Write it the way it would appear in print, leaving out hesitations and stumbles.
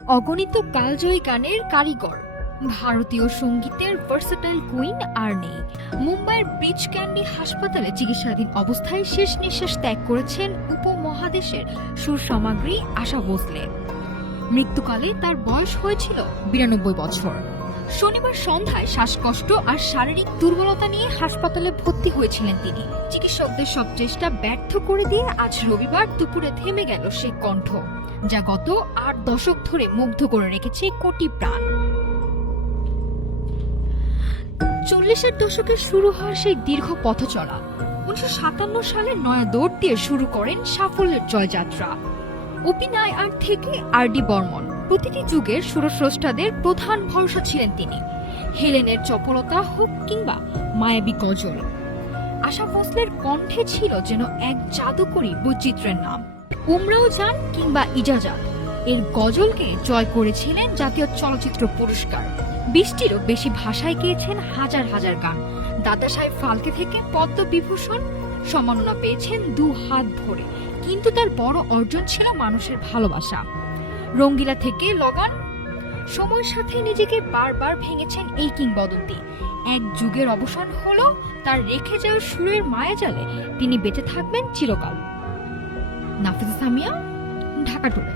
অগণিত কালজয়ী গানের কারিগর, ভারতীয় সঙ্গীতের ভার্সেটাইল কুইন আর নেই। মুম্বাইয়ের ব্রিচ ক্যান্ডি হাসপাতালে চিকিৎসাধীন অবস্থায় শেষ নিঃশ্বাস ত্যাগ করেছেন উপমহাদেশের সুর সামগ্রী আশা ভোসলে। মৃত্যুকালে তার বয়স হয়েছিল 92 বছর। শনিবার সন্ধ্যায় শ্বাসকষ্ট আর শারীরিক দুর্বলতা নিয়ে হাসপাতালে ভর্তি হয়েছিলেন তিনি। চিকিৎসকদের সব চেষ্টা ব্যর্থ করে দিয়ে আজ রবিবার দুপুরে থেমে গেল সে কণ্ঠ, যা গত 8 দশক ধরে মুগ্ধ করে রেখেছে কোটি প্রাণ। 40-এর দশকে শুরু হওয়ার সেই দীর্ঘ পথ চলা 1957 সালে নয়া দৌড় দিয়ে শুরু করেন সাফল্যের জয়যাত্রা। অভিনয় থেকে আর.ডি. বর্মন, প্রতিটি যুগের সুরস্রষ্টাদের প্রধান ভরসা ছিলেন তিনি। হেলেনের চপলতা হোক কিংবা মায়াবী গজল, আশা ভোসলের কণ্ঠে ছিল যেন এক জাদুকরী বৈচিত্র্যের নাম। উমরাও জান কিংবা ইজাজাত, এই গজলকে জয় করেছিলেন জাতীয় চলচ্চিত্র পুরস্কার। 20টিরও বেশি ভাষায় গেয়েছেন হাজার হাজার গান। দাদা সাহেব ফালকে থেকে পদ্মবিভূষণ সম্মাননা পেয়েছেন 2 হাত ভরে, কিন্তু তার বড় অর্জন ছিল মানুষের ভালোবাসা। রঙ্গিলা থেকে লগান, সময়ের সাথে নিজেকে বারবার ভেঙেছেন এই কিংবদন্তি। এক যুগের অবসান হলো তার রেখে যাওয়া সুরের মায়াজালে তিনি বেঁচে থাকবেন চিরকাল। নাফিসা সামিয়া, ঢাকা টুডে।